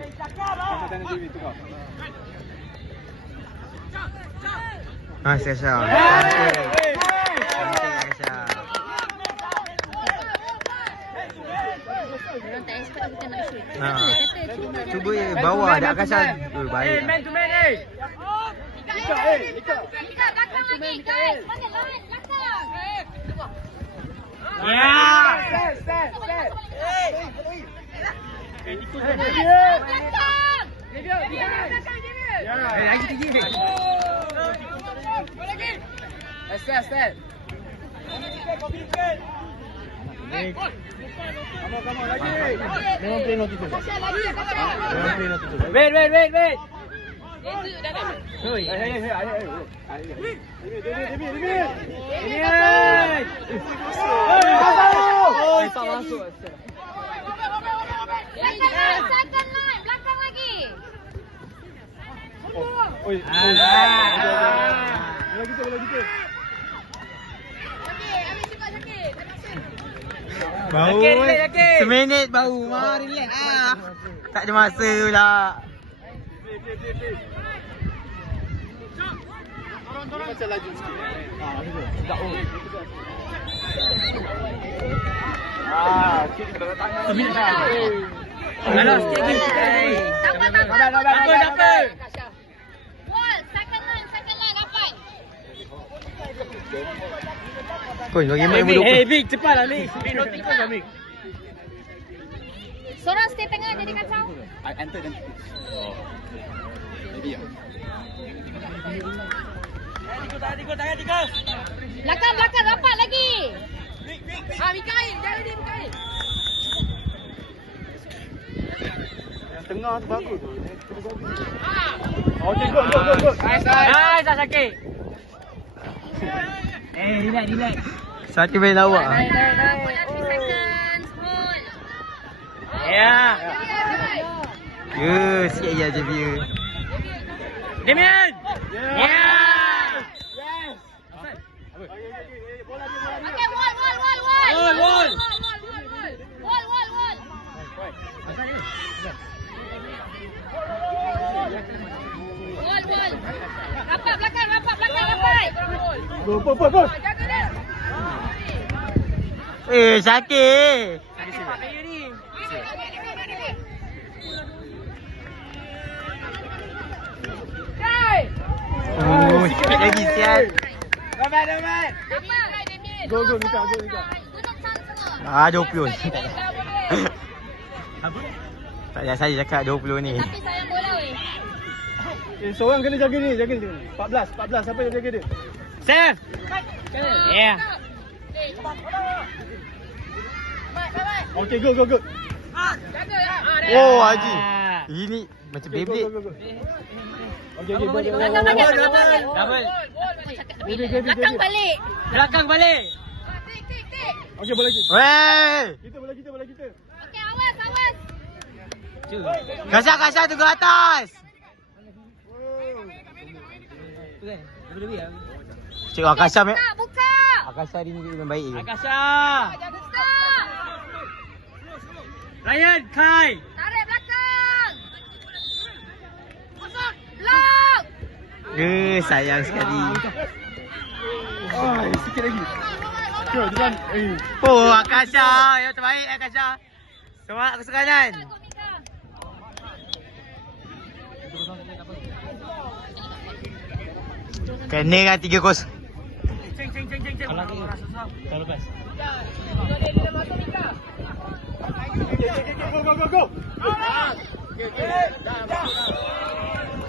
Nice kita nak shoot. Ha. Cuba. Je bawa ada Akasha. Oh, baik. to man, eh. Ika, belakang lagi, guys. Mana lawan? Belakang. Yeah. Belakang. Eh, lagi tinggi. Asal, asal. Memang play not itu. Lagi. Wait, wait, wait, wait. Itu dah dah. Hoi. Oh, tak masuk. Second line, second line. Belakang lagi. Bau. Yakin, relax, yakin. Seminit bau. Mah relax ah. Tak ada masa pula. Alah, sikit lagi. Dapat, dapat. Dapat, dapat, dapat. Wall, second line, second line. Dapat. Kau lagi Eh, main bodoh. eh, Vic, cepatlah, Vic. Vic, roti kau dah, Vic. Seorang stay tengah jadi kacau. Belakang, belakang. Rapat lagi. Ha, Mikael. Jangan dia, Mikael. Tengah tu bagus. Nice, nice, dah sakit. Eh, relax, relax. Sakit main lawak. Naik, naik, naik. Ya. Ya, sikit je view. Damian. Ya. Okay, wall, wall, wall, wall. Wall, wall. Wall, wall, wall. Wall, wall, wall. Wall, wall. Rapat belakang, rapat belakang, rapat. Go, go, go. Jaga dia. Eh, sakit. Oh, sikit lagi sial. Dapat. Rapat. Go, go, Mika, go, Mika. Sana. Ah, 20. Tak payah saya cakap 20 ni. Tapi sayang bola weh. Eh, seorang kena jaga ni, jaga ni. 14, 14. Siapa yang jaga dia? Safe. Yeah. Okay, go, go, go. Ya. Oh, Haji. Ah. Ini macam Okay, go, Beyblade. go, go, go. Okay, okay, go, go, go. Belakang, belakang, belakang, belakang. Double. Jadi, jadi, Belakang balik. Belakang balik. Tik, tik, tik. Okay, bola kita. Wey! Kita, bola kita. Okey, awas, awas. Kasar, kasar tunggu atas. Cik Akasha me. Buka, buka. Akasha hari ni memang baik. je. Akasha. Buka. Ryan, Kai. Tarik belakang. Block. Eh, sayang sekali. Ah, sikit lagi. Jalan. Eh. Oh, Akasha. Yang terbaik Akasha. Semangat kesukanan. Kena kan 3 kos. Ceng. Kalau lepas. Go, go, go, go.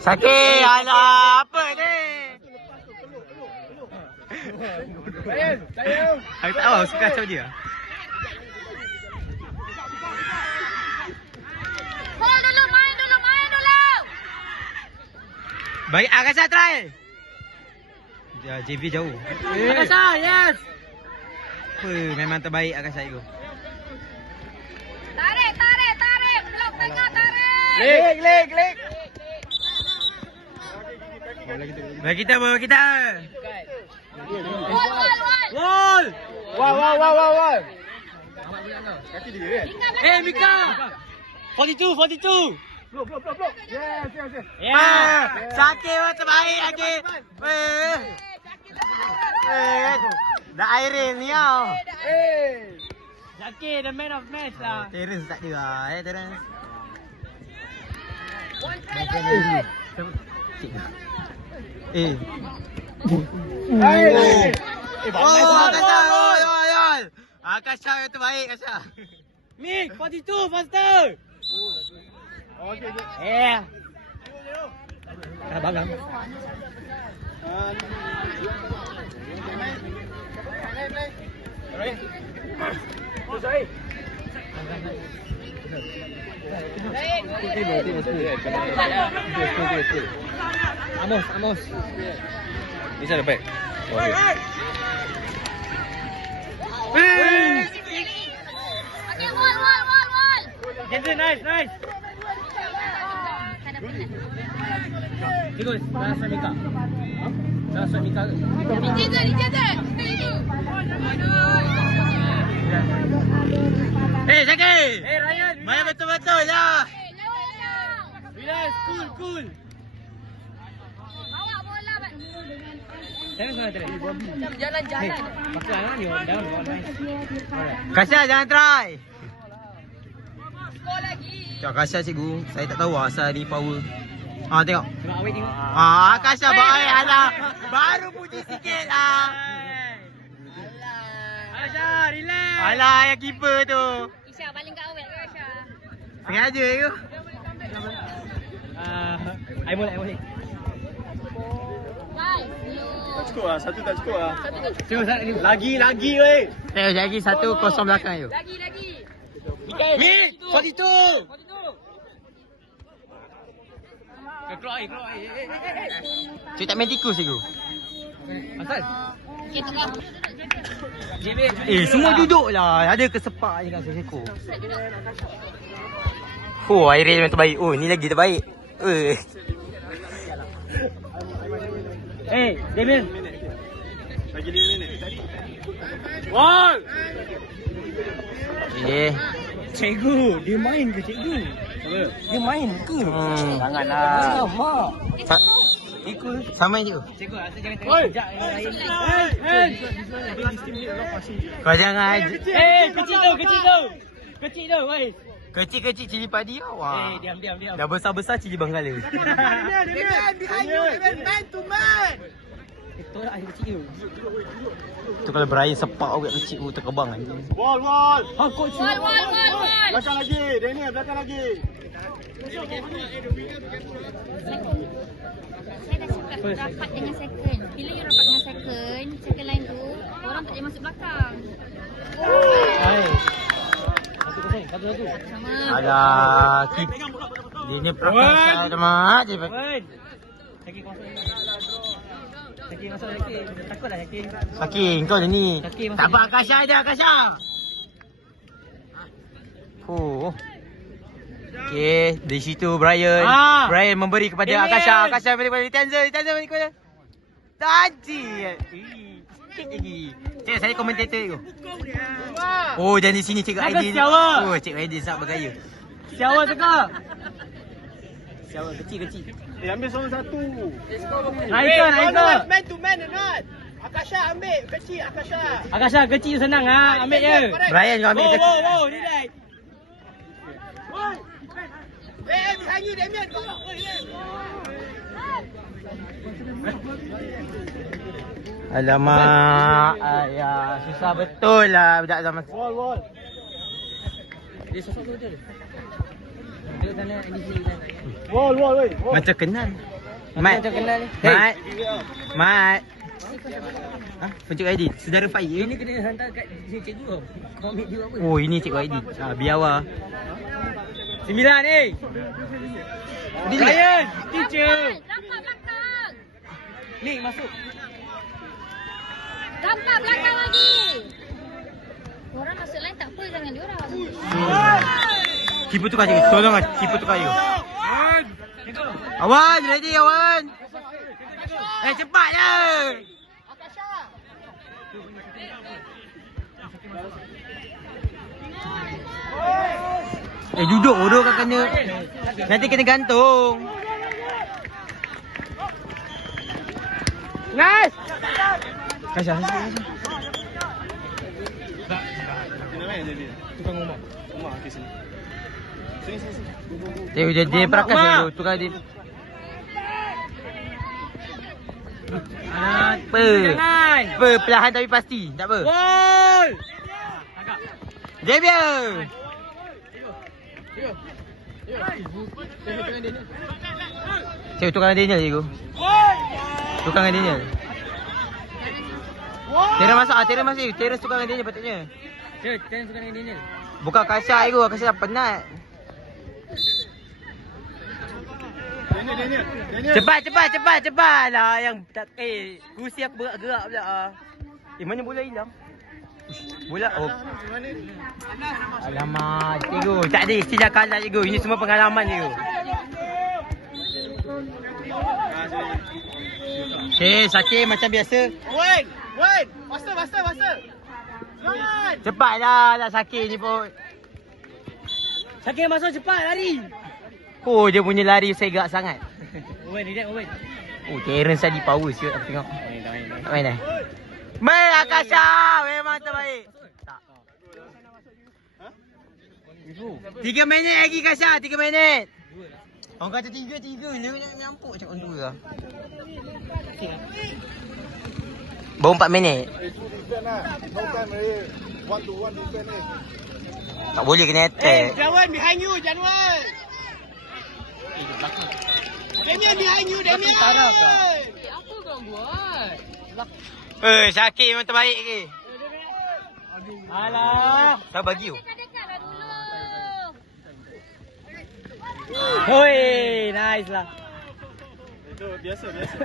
Sakit. Alah, apa ni? Aku tak tahu, aku suka kacau dia. Hold dulu, main dulu, main dulu. Baik, Akasha try. Ya, JV jauh. Akasha, yes. Apa, memang terbaik Akasha itu. Tarik, tarik, tarik. Blok tengah, tarik. Leg, leg, leg. Bagi kita, bagi kita. Wall, wall, wall. Wall. Wow, wow, wow, wow, wow. Kaki dia kan? Tinggal Eh, belakang. Mika. 42, 42. Block, block, block, block. Yes, yes, yes. Ah, Syakir pun terbaik lagi. Eh. Eh. Dah airin ni tau. Hey. Zakir, the man of match lah. Terence tak ada lah eh Terence. One try Ryan. Eh. Hey. Eh, Oh, Akasha. Oh, oh, oh. Akasha yang terbaik Akasha. Mick, 42, faster. Okay, okay. Yeah. Abang, abang. Ah, Alright. Oh, sorry. Amos, Amos. This is the back. Okay, wall, wall, wall, wall. Nice, nice. Tak ada penat. Salah strike Mika. Strike Mika ke? Itu. Eh, Syakir. Eh, Ryan. Main betul-betul lah. Lawan lah. Relax, cool, cool. Bawa bola, Mat. Terence? Macam jalan-jalan. Pakai lah, nice. Alright. Akasha jangan try. Skor lagi. Cakap Akasha cikgu. Saya tak tahu asal ni power. Ah tengok. Tengok awet tengok. Ah Akasha baik alah. Baru puji sikit ah. Alasha, relax. Alah yang keeper tu. Isha, baling kat awet ke Isha? Sengaja ke? Ah, I boleh, I boleh. Tak cukup lah, satu tak cukup lah. Tengok. Lagi, lagi weh. Eh, lagi satu kosong belakang tu. Lagi, lagi. Mid, 42. Keluar air, keluar air. Eh, eh, eh, eh. Cik tak main tikus cikgu. Asal? Eh, semua duduk lah. Ada kesepak je kan seekor. Oh, air yang terbaik. Oh, ni lagi terbaik. Eh. Eh, Damien. Lagi 5 minit. Wall. Eh. Cikgu, dia main ke cikgu? Dia main ke? Hmm. Janganlah. Sama. Sa- Ikut. sama je. Cikgu, asal jangan tengok yang lain. Eh, Kau jangan eh, kecil tu, kecil tu. Kecil tu, kecil-kecil cili padi kau. Eh, Wah. diam, diam, diam. Dah besar-besar cili bangala. Itu lah, air kecil tu. Tu kalau berair sepak awak kecil tu terkebang kan. Wall, wall. Ha, coach. Wall, wall, wall, wall. Belakang lagi. Daniel, belakang lagi. Saya dah cakap rapat dengan second. Bila you rapat dengan second, second line tu, orang tak boleh masuk belakang. Hai. Satu kosong, satu satu. Sama. Alah, keep. Dia ni prakasa dah mak. Dia Wen. Kaki kosong. Masuk. Takutlah kaki. Sakit kau je ni. Tak apa. Akasha je Akasha. Oh. Okay, di situ Brian. Ah. Brian memberi kepada. Akasha. Akasha beri kepada Tenzel. Tenzel beri kepada. Tadi. Sikit lagi. Cik, saya komentator tu. Oh, dan di sini Cik Aidil. Oh, Cik Aidil sangat bergaya. Siapa teka? Siapa kecil kecil. Eh, ambil seorang satu. Naika, Naika. Man to man or not? Akasha ambil. Kecil Akasha. Akasha kecil senang ah, ambil je. Brian kau ambil Wow, dekat. wow, wow, relax. Eh, behind you, Damian. Alamak. Ayah, susah betul lah budak zaman Wall, wall. Dia sosok tu betul. Dia sana ini sini. Wall, wall, weh. Wall. Macam kenal. Mat. Macam kenal ni. Mat. Mat. Ha? Pencik Aidil. Saudara Faiz. Ini kena hantar kat si cikgu. Kau ambil dia apa? Oh, ini Cik Aidil. Ha, biawa. Sembilan eh. Ryan, teacher. Rapat belakang. Ni masuk. Rapat belakang lagi. Orang masuk line tak apa jangan dia orang. Kipu tukar cikgu. Tolong lah. Kipu tukar cikgu. Awan, ready Awan. Eh, cepat je. Eh duduk bodoh kan kena. Nanti kena gantung. Nice. Kasih, kasih, kasih. Tukang rumah. Rumah ke sini. Dia dia dia perakas Mak, dulu tukar dia. Apa? Apa? Perlahan tapi pasti. Tak apa. Gol. Javier. Cik tukar dengan Daniel cikgu. Tukar dengan Daniel. Tera masuk ah, Tera masuk. Tera tukar dengan Daniel patutnya. Jangan suka dengan dia. Bukan Kasya cikgu, Kasya dah penat. Daniel, Daniel. Daniel. Cepat, cepat, cepat, cepat lah yang tak eh kursi aku bergerak-gerak pula ah. Eh mana bola hilang? Bola oh. Alamak, cikgu. Tak ada istilah kalah cikgu. Ini semua pengalaman cikgu. Eh, sakit macam biasa. Wait, wait. Faster, faster, faster. Jangan. Cepatlah nak sakit ni pun. Syakir masuk cepat lari. Oh, dia punya lari segak sangat. Owen, dia Owen. Oh, Terence tadi power siut aku tengok. Main dah main. Tak main dah. Main Akasha! Memang terbaik. Tak. Tiga minit lagi Kasha, tiga minit. Orang kata tiga, tiga. Dia nak nyampuk cakap orang dua lah. Baru empat minit. Tak boleh kena attack. Jawan behind you, Jawan. Damian behind you, Damian. Eh, Syakir memang terbaik ke? Alah. Tak bagi you. Hoi, nice lah. Itu biasa, biasa.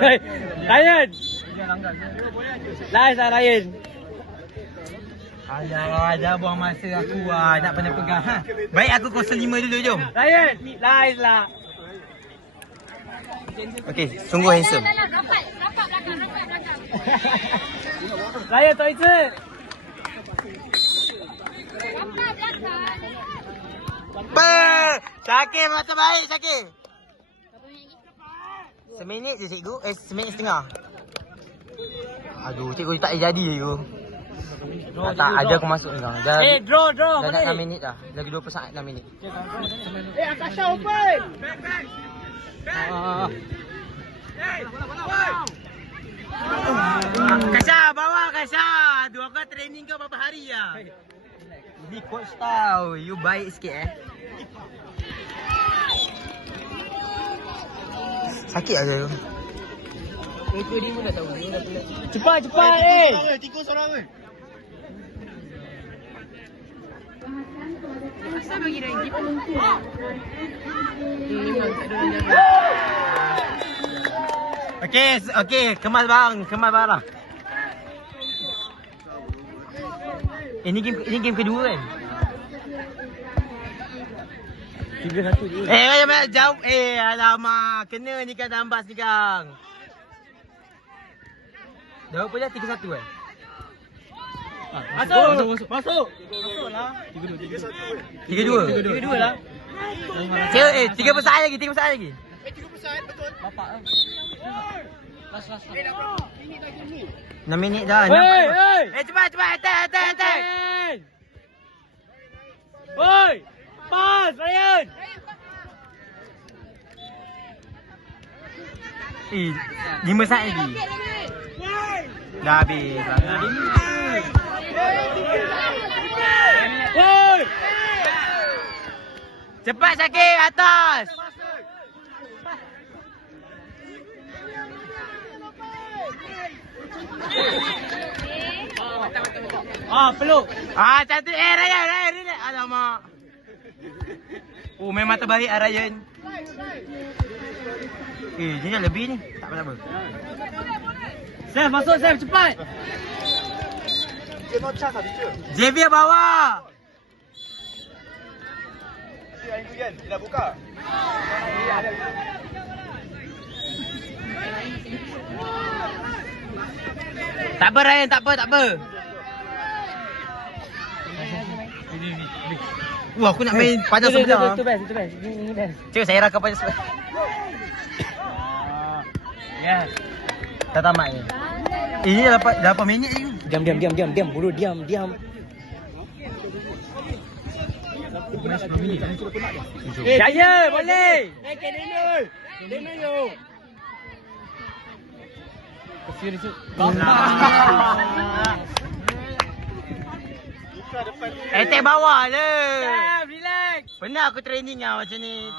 Hei, Ryan. Nice lah Ryan. Alah, dah buang masa aku lah. Nak pernah pegang. Ha? Baik aku 05 dulu, jom. Ryan, nice lah. Okey, sungguh handsome. Dah, dah. Rapat. Rapat belakang. Rapat belakang. Ryan, tak. Rapat belakang. Apa? Syakir memang terbaik, Syakir. Seminit je, cikgu. Eh, seminit setengah. Aduh, cikgu tak jadi, cikgu. Tak, tak, ada aku masuk ni. Dah, Eh, draw, draw. dah nak balik. 6 minit dah. Lagi 20 saat 6 minit. Eh, Akasha open. Ah, Kasha, bawa Kasha. Aduh, aku training kau berapa hari lah. Ini coach tau. You baik sikit eh. Sakit aja tu. Cepat, cepat, eh. Tikus orang weh. Okey, s- okey, kemas barang, kemas barang. Eh, ini game ini game kedua kan? Tiga satu je. Eh, mana jauh? Eh, alamak, kena ni kan tambas ni kang. Dah berapa dah? 3-1 kan? Masuk, masuk, masuk. Masuk lah. 3-2. Tiga dua lah. Tiga, eh, tiga besar lagi, tiga besar lagi. Bapak lah. Last, last, last. 6 minit dah. Hey, nampak tu. hey. Eh, cepat, cepat, attack, attack, attack. Oi! Pas, Ryan! Eh, 5 saat lagi. Dah habis. Dah habis. Cepat Syakir, atas. Ah, peluk. Ah, cantik. Eh, Ryan, Ryan, relax. Alamak. Oh, memang terbaik ah, Ryan. Eh, ni dah lebih ni. Tak apa-apa. Sam, masuk Sam, cepat. Dia no chance lah, teacher. Xavier bawa. Dia tu kan, dia dah buka. Tak apa Ryan, tak apa, tak apa. Wah, aku nak main panjang Itu, itu, sebelah. Itu best, itu best. Ini, ini best. Cik, saya rakam panjang sebelah. Ya. Tak tamat ni. Ini dah 8 minit je. Diam, diam, diam, diam, diam. Bodoh, diam, diam. Jaya, boleh. Eh, Kenino. Kenino. Kesian itu. Eh, tek bawah. Diam, relax. Pernah aku training lah macam ni.